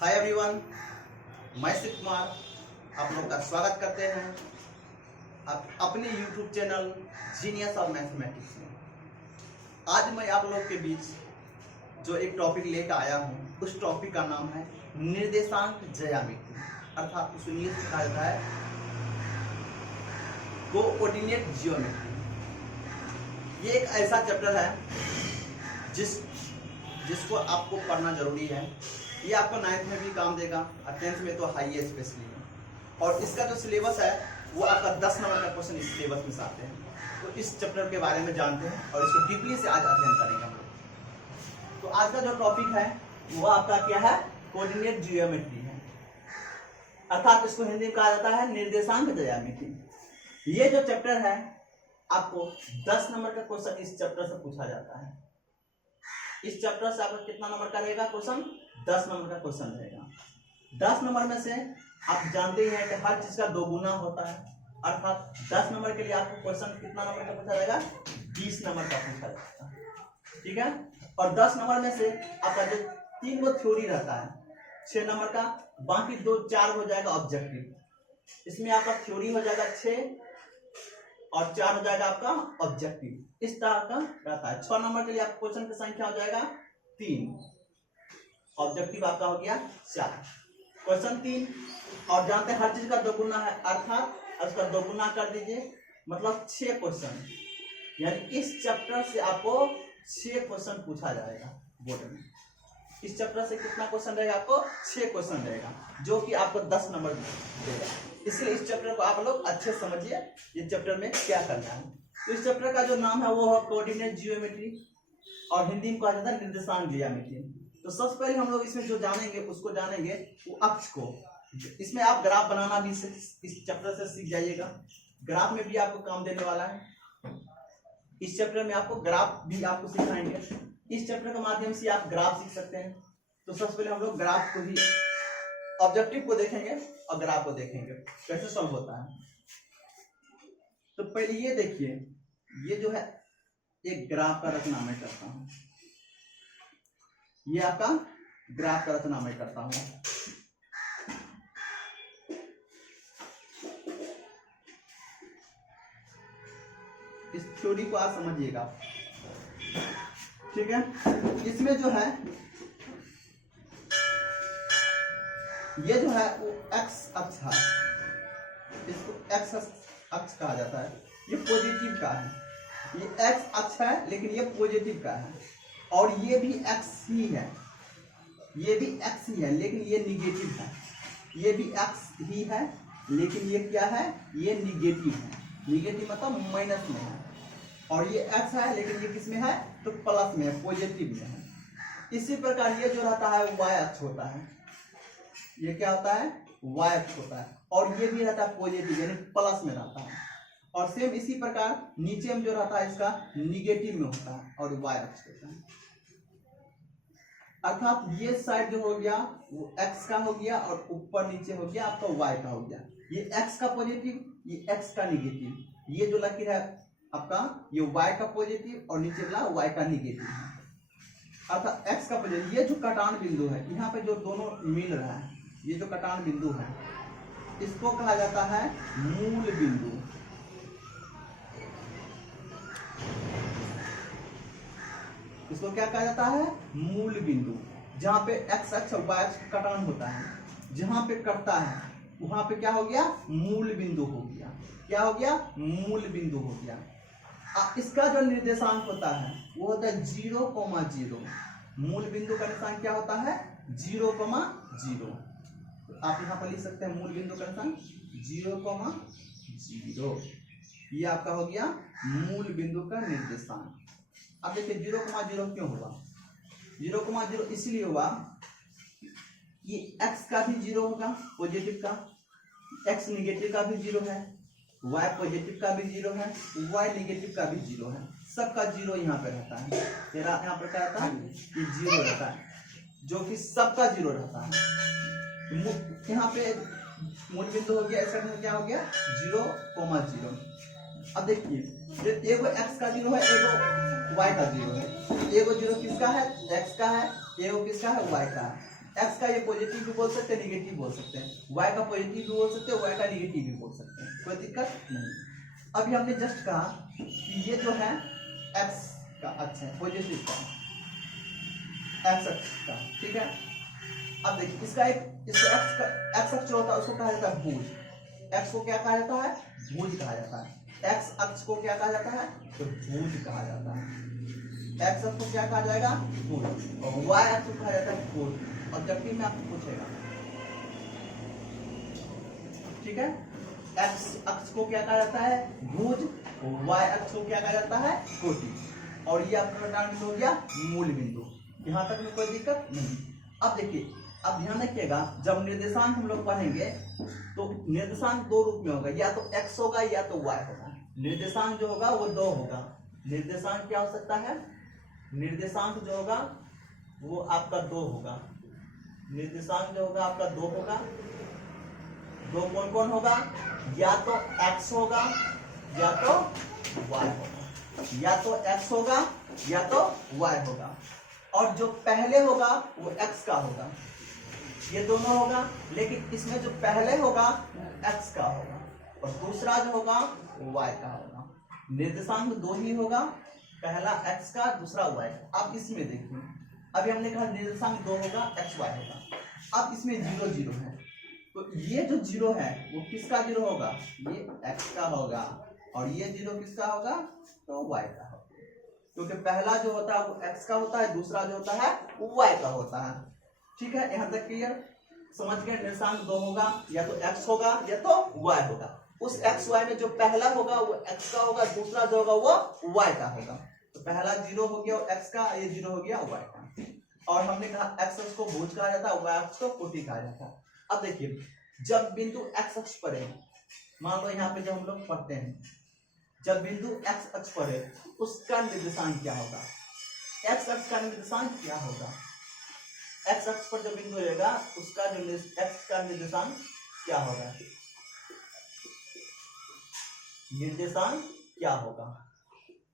Hi everyone, मैं शिव कुमार आप लोग का स्वागत करते हैं आप अपने YouTube channel genius of mathematics में। आज मैं आप लोग के बीच जो एक टॉपिक लेकर आया हूँ, उस टॉपिक का नाम है निर्देशांक ज्यामिति, अर्थात उस इंग्लिश में कहा जाता है कोऑर्डिनेट जियोमेट्री। ये एक ऐसा चैप्टर है जिसको आपको पढ़ना जरूरी है। ये आपको 9th में भी काम देगा और 10th में तो हाई है स्पेशली। और इसका जो सिलेबस है वो आपका 10 नंबर का क्वेश्चन इस सिलेबस में से आते हैं। तो इस चैप्टर के बारे में जानते हैं और इसको डीपली से आज अध्ययन करेंगे हम लोग। तो आज का जो टॉपिक है वो आपका क्या है, कोऑर्डिनेट जियोमेट्री है, अर्थात इसको हिंदी में कहा जाता है निर्देशांक ज्यामिति। ये जो चैप्टर है आपको 10 नंबर का क्वेश्चन इस चैप्टर से पूछा जाता है। इस चैप्टर से आपका कितना नंबर का रहेगा क्वेश्चन? 10 नंबर का क्वेश्चन रहेगा। 10 नंबर में से आप जानते ही हैं कि हर चीज का 2 गुना होता है, अर्थात 10 नंबर के लिए आपको क्वेश्चन कितना नंबर का पूछा जाएगा? 20 नंबर का पूछा जाएगा, ठीक है। और 10 नंबर में से आपका जो 3 गो थ्योरी रहता है 6 नंबर का, बाकी 4 हो जाएगा ऑब्जेक्टिव। इसमें आपका थ्योरी हो जाएगा 6 और 4 हो जाएगा आपका ऑब्जेक्टिव। इस तरह का रहता है। 6 नंबर के लिए आपको क्वेश्चन की संख्या हो जाएगा 3, ऑब्जेक्टिव आपका हो गया 4, क्वेश्चन 3। और जानते हैं हर चीज का 2 गुना है, अर्थात उसका 2 गुना कर दीजिए, मतलब 6 क्वेश्चन। यानी इस चैप्टर से आपको 6 क्वेश्चन पूछा जाएगा बोर्ड में। इस चैप्टर से कितना क्वेश्चन रहेगा? आपको 6 क्वेश्चन रहेगा, जो कि आपको 10 नंबर देगा। इसलिए इस चैप्टर को आप लोग अच्छे समझिए, ये चैप्टर में क्या करना है। तो इस चैप्टर का जो नाम है वो है कोऑर्डिनेट जियोमेट्री, और हिंदी में कहा जाता है निर्देशांक ज्यामिति। तो सबसे पहले हम लोग इसमें जो जानेंगे उसको जानेंगे वो अक्ष को। इसमें आप ग्राफ बनाना भी इस चैप्टर से सीख जाइएगा। ग्राफ में भी आपको काम देने वाला है। इस चैप्टर में आपको ग्राफ भी आपको सिखाएंगे। इस चैप्टर के माध्यम से आप ग्राफ सीख सकते हैं। तो सबसे पहले हम लोग ग्राफ को ही, ऑब्जेक्टिव को देखेंगे और ग्राफ को देखेंगे कैसे सॉल्व होता है। तो पहले ये देखिए, ये जो है एक ग्राफ का रचना मैं करता हूं। ये आपका ग्राफ का रचना मैं करता हूं। इस थ्योरी को आप समझिएगा, ठीक है। इसमें जो है ये जो है वो एक्स अक्ष है, इसको एक्स अक्ष कहा जाता है। ये पॉजिटिव का है, ये एक्स अक्ष है लेकिन ये पॉजिटिव का है। और ये भी एक्स ही है, ये भी एक्स ही है लेकिन ये निगेटिव है। ये भी एक्स ही है लेकिन ये क्या है? ये निगेटिव है। निगेटिव मतलब माइनस में है। और ये एक्स है लेकिन ये किस में है? तो प्लस में है, पॉजिटिव में है। इसी प्रकार ये जो रहता है वाई अक्ष होता है। ये क्या होता है? वाई अक्ष होता है। और ये भी रहता है पॉजिटिव यानी प्लस में रहता है। और सेम इसी प्रकार नीचे में जो रहता है इसका निगेटिव में होता है और वाई अक्ष होता है। अर्थात ये साइड जो हो गया वो एक्स का हो गया और ऊपर नीचे हो गया आपका वाई का हो गया। ये एक्स का पॉजिटिव, ये एक्स का निगेटिव। ये जो लकीर है आपका ये वाई का पॉजिटिव और नीचे वाला वाई का निगेटिव है, अर्थात एक्स का पॉजिटिव। ये जो कटान बिंदु है यहाँ पे जो दोनों मिल रहा है, ये जो कटान बिंदु है इसको कहा जाता है मूल बिंदु। इसको क्या कहा जाता है? मूल बिंदु। जहां पे एक्स अक्ष और वाई अक्ष कटान होता है, जहां पे कटता है वहां पे क्या हो गया? मूल बिंदु हो गया। क्या हो गया? मूल बिंदु हो गया। इसका जो निर्देशांक होता है वो होता है 0,0। मूल बिंदु का निर्देशांक क्या होता है? 0,0। आप यहाँ पर लिख सकते हैं मूल बिंदु का निर्देशांक 0,0। ये आपका हो गया मूल बिंदु का निर्देशांक। अब देखिए 0,0 क्यों हुआ? 0,0 इसलिए हुआ कि x का भी 0 होगा पॉजिटिव का, x निगेटिव का भी 0 है, y पॉजिटिव का भी 0 है, y निगेटिव का भी 0 है। सबका 0 यहाँ पे रहता है। तेरा यहाँ पर क्या रहता है? ये 0 रहता है, जो कि सबका 0 रहता है। यहाँ पे मूल बिंदु हो गया, इसका क्या हो गया? 0,0। अब देखिए एगो एक्स का 0 है, एगो वाई का 0 है। एगो 0 किसका है? एक्स का है, एगो किसका है? वाई का है। एक्स का ये पॉजिटिव भी बोल सकते हैं, निगेटिव बोल सकते हैं, वाई का पॉजिटिव भी बोल सकते हैं, वाई का निगेटिव भी बोल सकते हैं, कोई दिक्कत नहीं। अभी हमने जस्ट कहा कि ये जो है एक्स का अक्ष है, पॉजिटिव का एक्स अक्ष का, ठीक है। अब देखिए इसका एक्स अक्ष होता है उसको कहा जाता है भुज। एक्स को क्या कहा जाता है? भुज कहा जाता है। एक्स अक्ष को क्या कहा जाता है? तो भुज कहा जाता है। एक्स अक्ष को क्या कहा जाएगा? भुज। और वाई अक्ष को कहा जाता है कोण। ऑब्जेक्टिव में आपको पूछेगा, ठीक है। एक्स अक्ष को क्या कहा जाता है? भुज। वाई अक्ष को क्या कहा जाता है? कोटि। और ये आपका बिंदु हो गया मूल बिंदु। यहाँ तक में कोई दिक्कत नहीं। अब देखिए, अब ध्यान रखिएगा, जब निर्देशांक हम लोग पढ़ेंगे तो निर्देशांक दो रूप में होगा, या तो x होगा या तो y होगा। निर्देशांक जो होगा वो दो होगा। निर्देशांक क्या हो सकता है? निर्देशांक जो होगा वो आपका दो होगा। निर्देशांक जो होगा आपका दो होगा। दो कौन कौन होगा? या तो x होगा या तो y होगा, या तो x होगा या तो y होगा। और जो पहले होगा वो x का होगा, ये दोनों होगा। लेकिन इसमें जो पहले होगा x का होगा और दूसरा जो होगा y का होगा। निर्देशांक दो ही होगा, पहला x का, दूसरा y का। अब इसमें देखिए, अभी हमने कहा निर्देशांक दो होगा, x y होगा। अब इसमें 0 0 है, तो ये जो 0 है वो किसका 0 होगा? ये x का होगा। और ये 0 किसका होगा? तो y का होगा, क्योंकि पहला जो होता है वो x का होता है, दूसरा जो होता है वो y का होता है। ठीक है, यहाँ तक क्लियर? समझ गए? निर्देशांक दो होगा, या तो x होगा या तो y होगा। उस x y में जो पहला होगा वो x का होगा, दूसरा जो होगा वो y का होगा। तो पहला 0 हो गया x का, ये 0 हो गया y का। और हमने कहा x अक्ष को भुज कहा जाता है, y अक्ष को कोटि कहा जाता है। अब देखिए, जब बिंदु x अक्ष पर है, मान लो यहाँ पे जब हम लोग पढ़ते हैं, जब बिंदु x अक्ष पर है उसका निर्देशांक क्या होगा? x अक्ष का निर्देशांक क्या होगा? x अक्ष पर जो बिंदु रहेगा उसका जो x का निर्देशांक क्या होगा? निर्देशांक क्या होगा?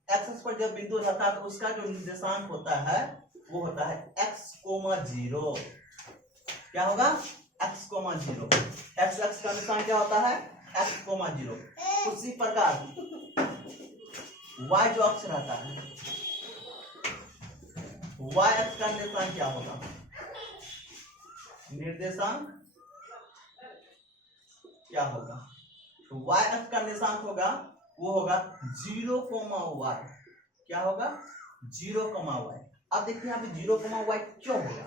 x अक्ष पर जब बिंदु रहता है तो उसका जो निर्देशांक होता है वो होता है x, 0। क्या होगा? x, 0। x अक्ष का निर्देशांक क्या होता है? x, 0। उसी प्रकार y जो अक्ष रहता है, y अक्ष का निर्देशांक क्या होगा? निर्देशांक क्या होगा? तो y अक्ष का निर्देशांक होगा वो होगा 0, y। क्या होगा? 0, y। अब देखिए यहाँ पे 0, y क्यों होगा?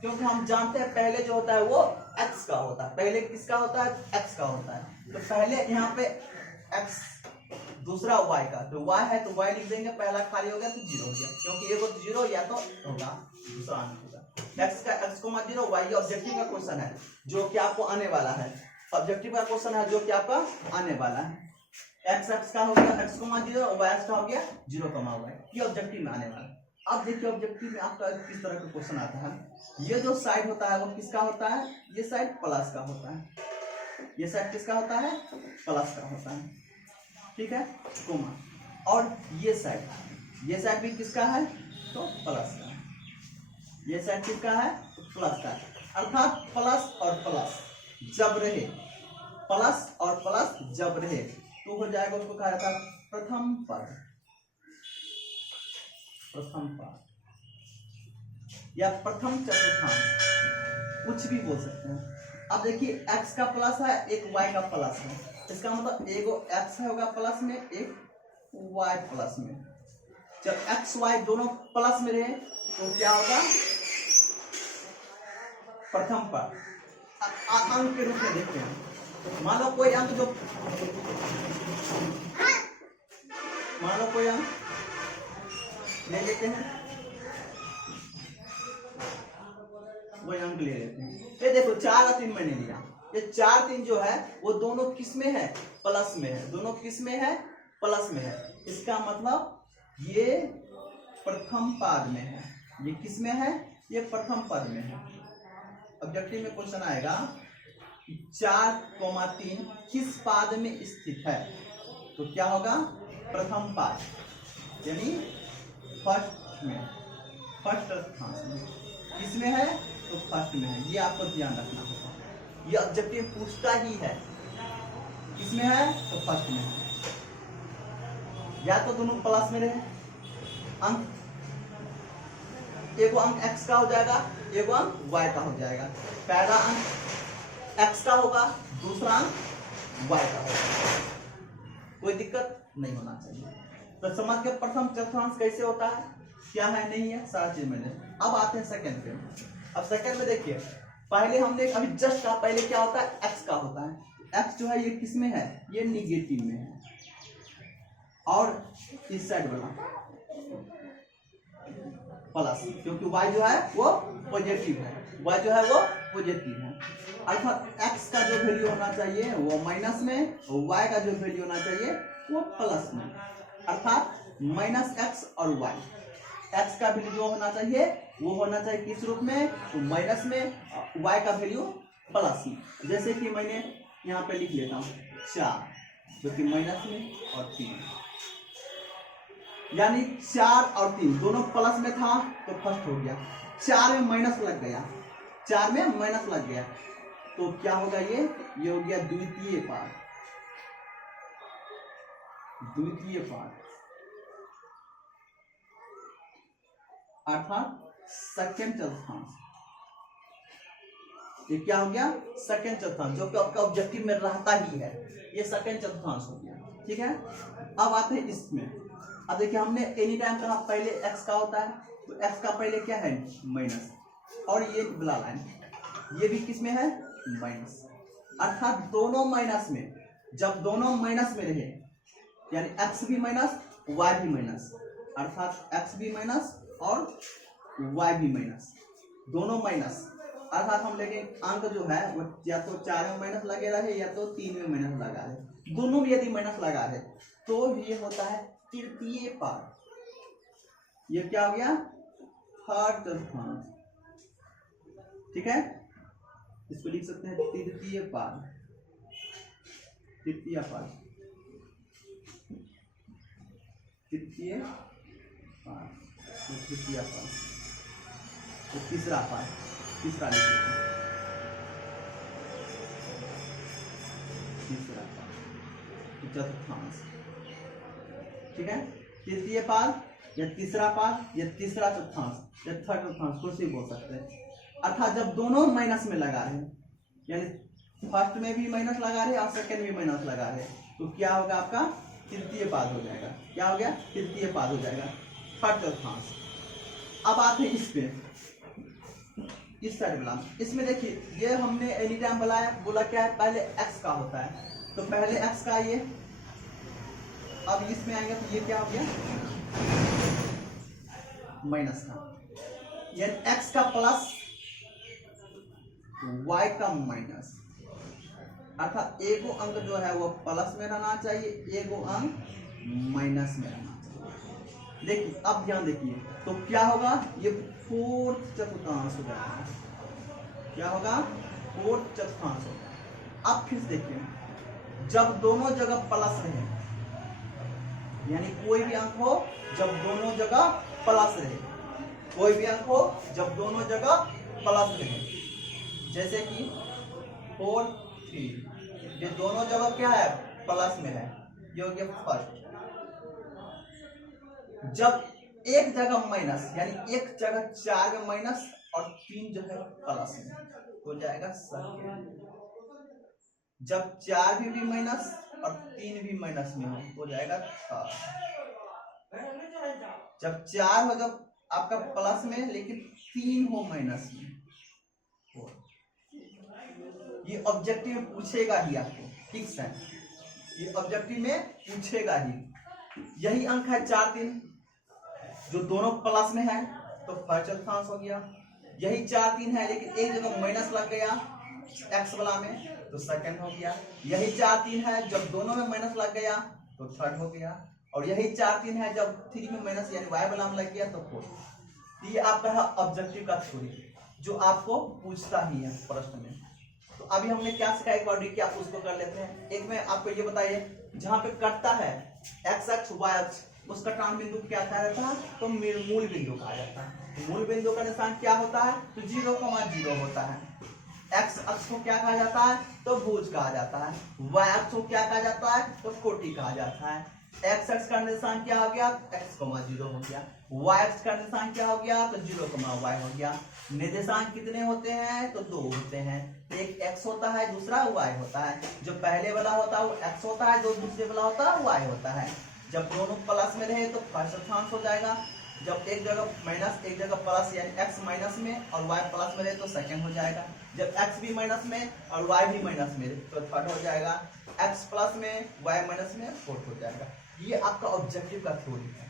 क्योंकि हम जानते हैं पहले जो होता है वो x का होता है। पहले किसका होता है? x का होता है। तो पहले यहाँ पे x, दूसरा y का, तो y है तो y लिख देंगे, पहला खाली हो गया तो 0 हो गया, क्योंकि एगो 0 या तो होगा, दूसरा आंसर होगा। x का x, 0, y ये ऑब्जेक्टिव का क्वेश्चन है जो कि आपको आने वाला है। ऑब्जेक्टिव का क्वेश्चन है जो कि आपका आने वाला है। x अक्ष का हो गया x, 0, और y अक्ष का हो गया 0, y। ये ऑब्जेक्टिव में आने वाला है। अब देखिए ऑब्जेक्टिव में आपका किस तरह का क्वेश्चन आता है। ये जो साइड होता है वो किसका होता है? ये साइड प्लस का होता है। ये साइड किसका होता है? प्लस का होता है। ठीक है, कोमा। और ये साइड भी किसका है? तो प्लस का है। ये साइड किसका है? तो प्लस का है। अर्थात प्लस और प्लस जब रहे, प्लस और प्लस जब रहे तो हो जाएगा, उसको कहा जाता है प्रथम पद। प्रथम पद या प्रथम चतुर्थांश, कुछ भी बोल सकते हैं। अब देखिए x का प्लस है, एक y का प्लस है, इसका मतलब एगो x होगा प्लस में, एक y प्लस में। जब x y दोनों प्लस में रहे तो क्या होगा? प्रथम पद। अंक के रूप में देखते हैं। मान लो कोई अंक ले लेते हैं, वही अंक ले लेते हैं। ये देखो 4 और 3 मैंने लिया। ये 4 3 जो है वो दोनों किस में है? प्लस में है। दोनों किस में है? प्लस में है। इसका मतलब ये प्रथम पाद में है। ये किस में है? ये प्रथम पद में है। ऑब्जेक्टिव में क्वेश्चन आएगा 4, 3 किस पाद में स्थित है? तो क्या होगा? प्रथम पाद, यानी फर्स्ट में, फर्स्ट स्थान में। किसमें है? तो तो फर्स्ट में है, ये आपको ध्यान रखना होगा। ये ऑब्जेक्टिव पूछता ही है, किसमें है तो फर्स्ट में है। या तो दोनों प्लस में रहे, अंक एगो अंक x का हो जाएगा, एगो अंक y का हो जाएगा। पहला अंक x का होगा, दूसरा अंक y का होगा, कोई दिक्कत नहीं होना चाहिए। तो समझ के प्रथम चतुर्थांश कैसे होता है, क्या है नहीं है, सारा चीज मैंने। अब आते हैं सेकंड पे। अब सेकंड में देखिए, पहले हमने अभी जस्ट कहा, पहले क्या होता है x का होता है। x जो है ये किस में है, ये निगेटिव में है, और इस साइड वाला प्लस, क्योंकि y जो है वो पॉजिटिव है, y जो है वो पॉजिटिव है। अर्थात x का जो वैल्यू होना चाहिए वो माइनस में, और y का जो वैल्यू होना चाहिए वो प्लस में। अर्थात माइनस x और y, x का वैल्यू जो होना चाहिए वो होना चाहिए किस रूप में, तो माइनस में, y का वैल्यू प्लस में। जैसे कि मैंने यहाँ पे लिख लेता हूँ 4, जो कि माइनस में, और 3, यानी 4 और 3 दोनों प्लस में था तो फर्स्ट हो गया। 4 में माइनस लग गया, 4 में माइनस लग गया, तो क्या होगा ये हो गया द्वितीय पाद, द्वितीय पाद अर्थात सेकंड चतुर्थांश। ये क्या हो गया सेकंड चतुर्थांश, जो कि आपका ऑब्जेक्टिव में रहता ही है, ये सेकंड चतुर्थांश हो गया। ठीक है, अब आते हैं इसमें। अब देखिए हमने एनी टाइम कहा पहले x का होता है, तो x का पहले क्या है माइनस, और ये बला लाइन ये भी किस में है माइनस। अर्थात दोनों माइनस में, जब दोनों माइनस में रहे, यानी x भी माइनस y भी माइनस, अर्थात x भी माइनस और y भी माइनस, दोनों माइनस। अर्थात हम लेंगे अंक जो है वो या तो 4 में माइनस लगे रहे या तो 3 में माइनस लगा रहे, दोनों में यदि माइनस लगा रहे तो ये होता है तृतीय पाद। ये क्या हो गया थर्ड चतुर्थांश। ठीक है, इसको लिख सकते हैं तृतीय पाद, तृतीय पाद, तृतीय पाद, तृतीय पाद, तो तीसरा पाद, तीसरा लिख सकते हैं, तीसरा पाद चतुर्थांश। ठीक है, तृतीय पाद या तीसरा पाद या तीसरा चतुर्थांश या थर्ड चतुर्थांश, कुछ भी बोल सकते हैं। अर्थात जब दोनों माइनस में लगा रहे, यानी फर्स्ट में भी माइनस लगा रहे और सेकंड में माइनस लगा रहे, तो क्या होगा आपका तृतीय पाद हो जाएगा। क्या हो गया तृतीय पाद हो जाएगा, थर्ड चतुर्थांश। अब आते हैं इस पे, इस साइड वाला। इसमें देखिए ये हमने एनी टाइम बोला क्या है, पहले x का होता है, तो पहले x का ये, अब इसमें आएंगे तो ये क्या हो गया माइनस का, यानी x का प्लस y का माइनस। अर्थात एगो अंक जो है वो प्लस में रहना चाहिए, एगो अंक माइनस में रहना चाहिए। देखिए अब ध्यान देखिए, तो क्या होगा ये फोर्थ चतुर्थांश हो जाएगा। क्या होगा फोर्थ चतुर्थांश होगा। अब फिर देखिए, जब दोनों जगह प्लस रहे, यानी कोई भी अंक हो जब दोनों जगह प्लस रहे, कोई भी अंक हो जब दोनों जगह प्लस रहे, जैसे कि 4 3, ये दोनों जगह क्या है प्लस में है, ये हो गया फर्स्ट। जब एक जगह माइनस, यानी एक जगह 4 में माइनस और 3 जो है प्लस में, हो जाएगा सेकंड। जब 4 भी माइनस और 3 भी माइनस में हो जाएगा थर्ड। जब 4 हो जब आपका प्लस में लेकिन 3 हो माइनस में, ये ऑब्जेक्टिव में पूछेगा ही आपको, फिक्स है, ये ऑब्जेक्टिव में पूछेगा ही। यही अंक है 4 3, जो दोनों प्लस में है तो फर्स्ट चतुर्थांश हो गया। यही 4 3 है लेकिन एक जगह माइनस लग गया एक्स वाला में, तो सेकंड हो गया। यही 4 3 है जब दोनों में माइनस लग गया तो थर्ड हो गया। और यही 4 3 है जब 3 में माइनस यानी वाई वाला में लग गया तो फोर्थ। ये आपका है ऑब्जेक्टिव का थ्योरी, जो आपको पूछता ही है प्रश्न में। तो अभी हमने क्या सीखा, एक बार क्या उसको कर लेते हैं। एक में आपको ये बताइए, जहां पे कटता है एक्स अक्ष वाई अक्ष, उसका टान बिंदु क्या रहता है, तो मूल बिंदु कहा जाता है। मूल बिंदु का निशान क्या होता है? तो 0,0 होता है। एक्स अक्ष को क्या कहा जाता है? तो भुज कहा जाता है। वाई अक्ष को क्या कहा जाता है? तो कोटि कहा जाता है। एक्स अक्ष का निशान क्या हो गया? x,0 हो गया। वाई अक्ष का निशान क्या हो गया? तो 0,y हो गया। निर्देशांक कितने होते हैं? तो 2 होते हैं। एक x होता है, दूसरा y होता है। जो पहले वाला होता है वो x होता है, जो दूसरे वाला होता है y होता है। जब दोनों प्लस में रहे तो फर्स्ट अक्षांश हो जाएगा। जब एक जगह माइनस एक जगह प्लस यानी x माइनस में और y प्लस में रहे तो सेकंड हो जाएगा। जब x भी माइनस में और y भी माइनस में तो थर्ड हो जाएगा। x प्लस में y माइनस में फोर्थ हो जाएगा। ये आपका ऑब्जेक्टिव का थ्योरी है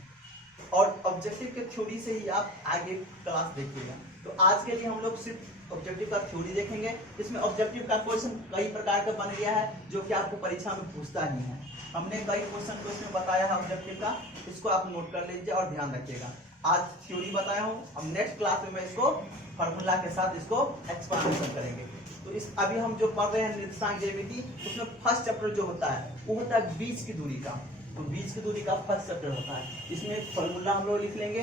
और ऑब्जेक्टिव के थ्योरी से ही आप आगे क्लास देखिएगा। तो आज के लिए हम लोग सिर्फ ऑब्जेक्टिव का थ्योरी देखेंगे। इसमें ऑब्जेक्टिव का क्वेश्चन कई प्रकार का बन गया है जो कि आपको परीक्षा में पूछता ही है। हमने कई क्वेश्चन को इसमें बताया है ऑब्जेक्टिव का, इसको आप नोट कर लीजिए और ध्यान रखिएगा। आज थ्योरी बताया हूँ, अब नेक्स्ट क्लास में मैं इसको फार्मूला के साथ इसको एक्सपांशन करेंगे। तो इस अभी हम जो पढ़ रहे हैं निर्देशांक ज्यामिति, उसमें फर्स्ट चैप्टर जो होता है वो होता है बीच की दूरी का। तो बीच की दूरी का फर्स्ट चैप्टर होता है। इसमें एक फॉर्मूला हम लोग लिख लेंगे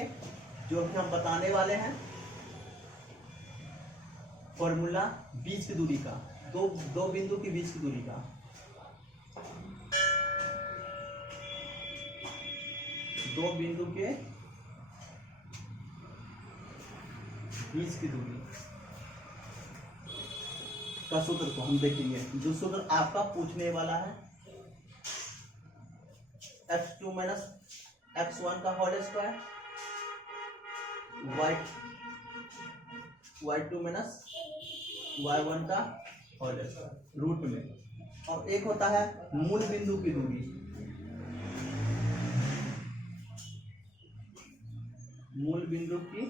जो कि हम बताने वाले हैं। फॉर्मूला बीच की दूरी का, दो बिंदु की बीच की दूरी का। दो बिंदु के बीच की दूरी का सूत्र को हम देखेंगे। जो सूत्र आपका पूछने वाला है x2 माइनस x1 का whole square, y2 minus y1 का होल स्क्वायर रूट में। और एक होता है मूल बिंदु की दूरी, मूल बिंदु की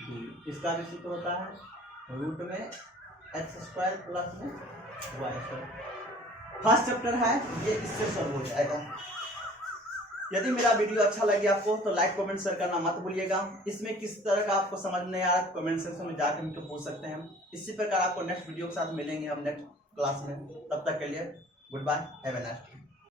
दूरी। इसका भी सूत्र होता है रूट में x स्क्वायर प्लस में y स्क्वायर। फर्स्ट चैप्टर है ये, इससे सॉल्व हो जाएगा। यदि मेरा वीडियो अच्छा लगे आपको तो लाइक कमेंट शेयर करना मत भूलिएगा। इसमें किस तरह का आपको समझ नहीं आया कमेंट सेक्शन में जाकर मुझे पूछ सकते हैं। इसी प्रकार आपको नेक्स्ट वीडियो के साथ मिलेंगे हम नेक्स्ट क्लास में। तब तक के लिए good bye, have a nice day.